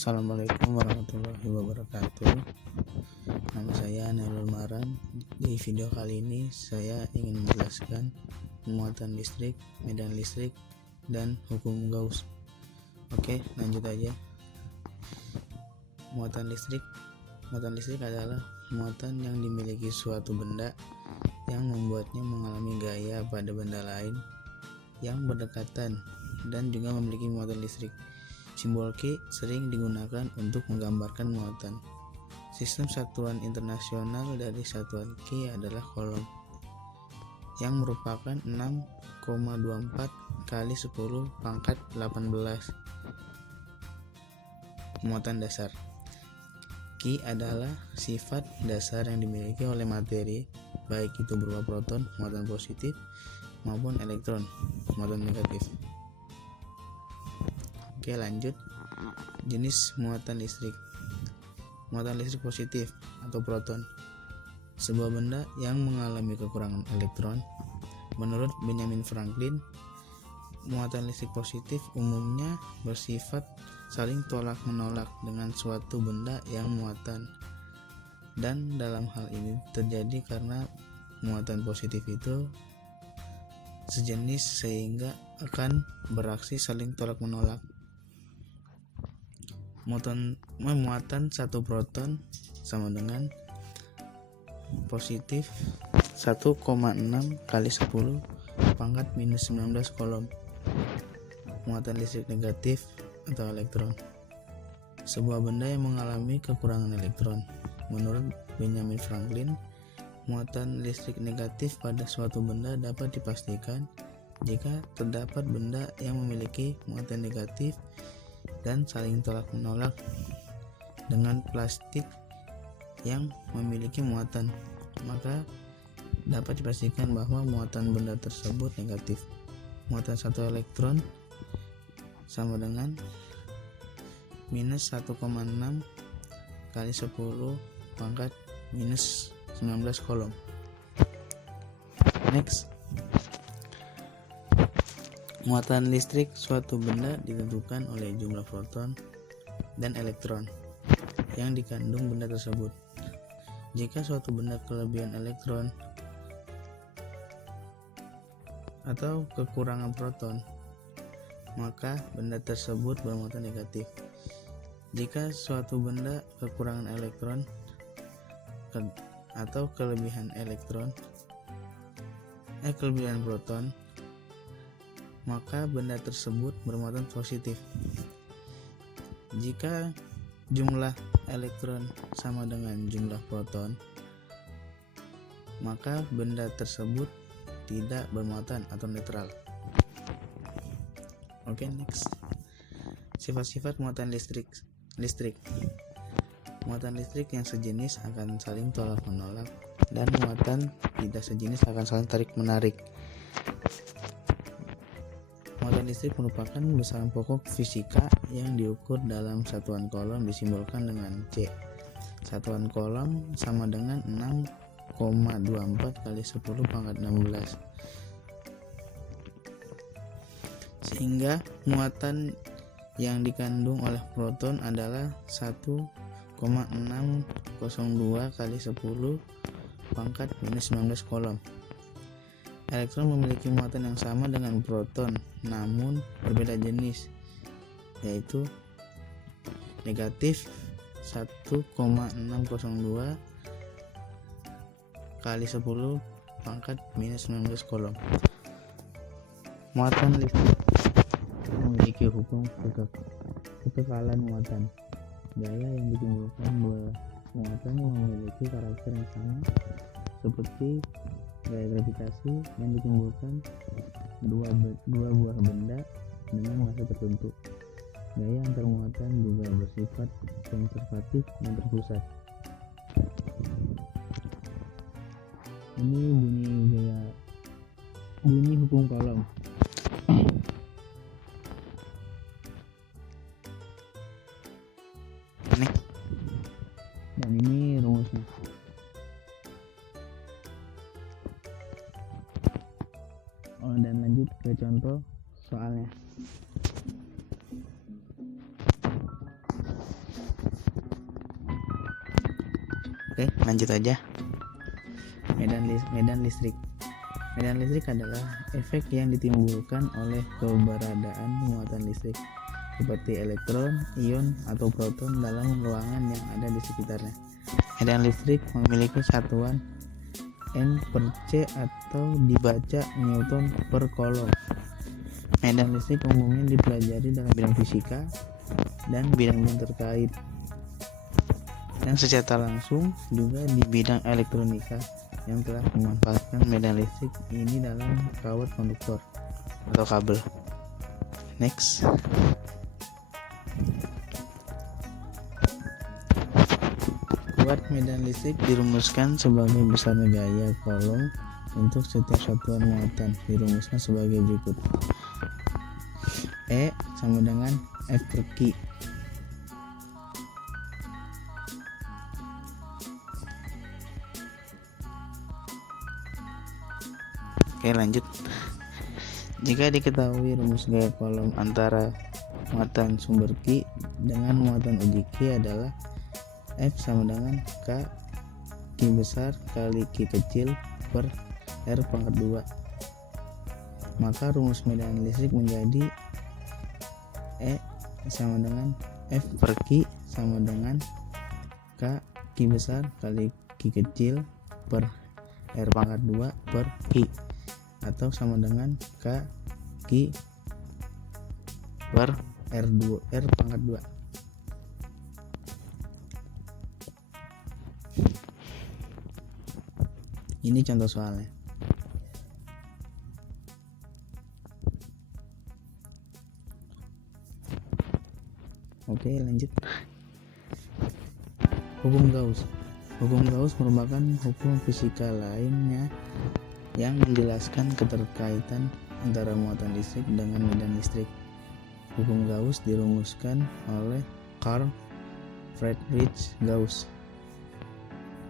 Assalamualaikum warahmatullahi wabarakatuh. Nama saya Nailul Maran. Di video kali ini saya ingin menjelaskan muatan listrik, medan listrik, dan hukum Gauss. Oke, lanjut aja. Muatan listrik adalah muatan yang dimiliki suatu benda yang membuatnya mengalami gaya pada benda lain yang berdekatan dan juga memiliki muatan listrik. Simbol Q sering digunakan untuk menggambarkan muatan. Sistem satuan internasional dari satuan Q adalah Coulomb, yang merupakan 6,24 kali 10 pangkat 18 muatan dasar. Q adalah sifat dasar yang dimiliki oleh materi, baik itu berupa proton, muatan positif, maupun elektron, muatan negatif. Oke, lanjut. Jenis muatan listrik. Muatan listrik positif atau proton, sebuah benda yang mengalami kekurangan elektron. Menurut Benjamin Franklin, muatan listrik positif umumnya bersifat saling tolak-menolak dengan suatu benda yang muatan, dan dalam hal ini terjadi karena muatan positif itu sejenis sehingga akan beraksi saling tolak-menolak. Muatan satu proton sama dengan positif 1,6 kali 10 pangkat minus 19 Coulomb. Muatan listrik negatif atau elektron, sebuah benda yang mengalami kekurangan elektron. Menurut Benjamin Franklin, muatan listrik negatif pada suatu benda dapat dipastikan jika terdapat benda yang memiliki muatan negatif dan saling tolak-menolak dengan plastik yang memiliki muatan, maka dapat dipastikan bahwa muatan benda tersebut negatif. Muatan satu elektron sama dengan minus 1,6 kali 10 pangkat minus 19 Coulomb. Next. Muatan listrik suatu benda ditentukan oleh jumlah proton dan elektron yang dikandung benda tersebut. Jika suatu benda kelebihan elektron atau kekurangan proton, maka benda tersebut bermuatan negatif. Jika suatu benda kekurangan elektron atau kelebihan proton, maka benda tersebut bermuatan positif. Jika jumlah elektron sama dengan jumlah proton, maka benda tersebut tidak bermuatan atau netral. Oke, next. Sifat-sifat muatan listrik. Muatan listrik yang sejenis akan saling tolak-menolak, dan muatan tidak sejenis akan saling tarik-menarik. Muatan listrik merupakan besaran pokok fisika yang diukur dalam satuan Coulomb disimbolkan dengan C. Satuan Coulomb sama dengan 6,24 kali 10 pangkat 16. Sehingga muatan yang dikandung oleh proton adalah 1,602 kali 10 pangkat minus 19 Coulomb. Elektron memiliki muatan yang sama dengan proton, namun berbeda jenis, yaitu negatif 1,602 kali 10 pangkat minus 19 Coulomb. Muatan listrik memiliki hukum kekekalan muatan. Gaya yang ditimbulkan muatan memiliki karakter yang sama seperti gaya gravitasi yang ditimbulkan dua buah benda dengan massa tertentu. Gaya antar muatan juga bersifat konservatif dan terpusat. Ini bunyi hukum Coulomb. Dan ini rumusnya. Dan lanjut ke contoh soalnya. Oke, lanjut aja. Medan listrik. Medan listrik adalah efek yang ditimbulkan oleh keberadaan muatan listrik seperti elektron, ion, atau proton dalam ruangan yang ada di sekitarnya. Medan listrik memiliki satuan N per C atau dibaca Newton per Coulomb. Medan listrik umumnya dipelajari dalam bidang fisika dan bidang-bidang terkait, dan secara langsung juga di bidang elektronika yang telah memanfaatkan medan listrik ini dalam kawat konduktor atau kabel. Next. Kuat medan listrik dirumuskan sebagai besarnya gaya Coulomb untuk setiap satuan muatan. Dirumuskan sebagai berikut. E sama dengan F per Q. Oke, lanjut. Jika diketahui rumus gaya Coulomb antara muatan sumber Q dengan muatan uji Q adalah F sama dengan K Q besar kali Q kecil per R pangkat 2. Maka rumus medan listrik menjadi E sama dengan F per Q sama dengan K Q besar kali Q kecil per R pangkat 2 per Q, atau sama dengan K Q per R pangkat 2. Ini contoh soalnya. Oke, lanjut. Hukum Gauss. Hukum Gauss merupakan hukum fisika lainnya yang menjelaskan keterkaitan antara muatan listrik dengan medan listrik. Hukum Gauss dirumuskan oleh Carl Friedrich Gauss,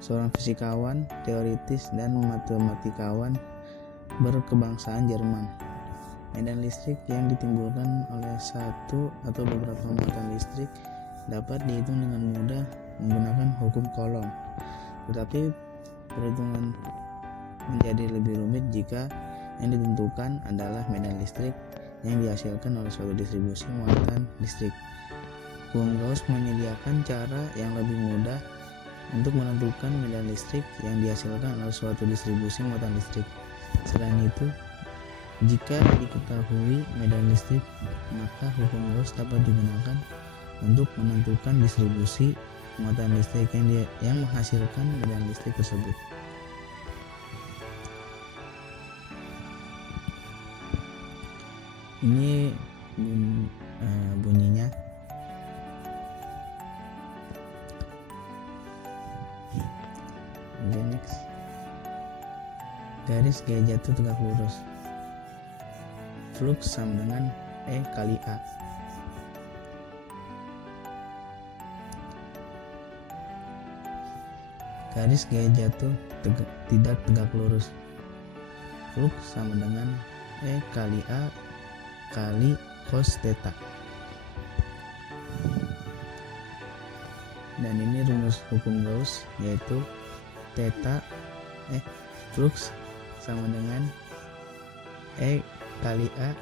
seorang fisikawan, teoritis, dan matematikawan berkebangsaan Jerman. Medan listrik yang ditimbulkan oleh satu atau beberapa muatan listrik dapat dihitung dengan mudah menggunakan hukum Coulomb. Tetapi perhitungan menjadi lebih rumit jika yang ditentukan adalah medan listrik yang dihasilkan oleh suatu distribusi muatan listrik. Hukum Gauss menyediakan cara yang lebih mudah untuk menentukan medan listrik yang dihasilkan oleh suatu distribusi muatan listrik. Selain itu, jika diketahui medan listrik, maka hukum Gauss dapat digunakan untuk menentukan distribusi muatan listrik yang menghasilkan medan listrik tersebut. Ini bunyinya. Oke, next. Garis gaya jatuh tegak lurus. Flux sama dengan E kali A. Garis gaya jatuh tidak tegak lurus. Flux sama dengan E kali A kali cos theta. Dan ini rumus hukum Gauss, yaitu flux sama dengan E kali A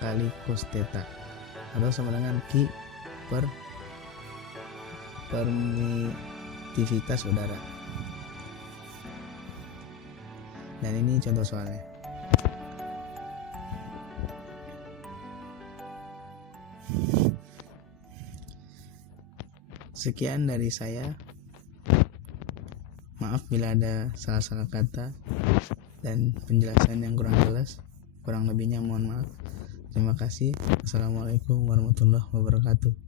kali cos theta, atau sama dengan Q per permitivitas udara. Dan ini contoh soalnya. Sekian dari saya. Maaf bila ada salah-salah kata dan penjelasan yang kurang jelas. Kurang lebihnya mohon maaf. Terima kasih. Assalamualaikum warahmatullahi wabarakatuh.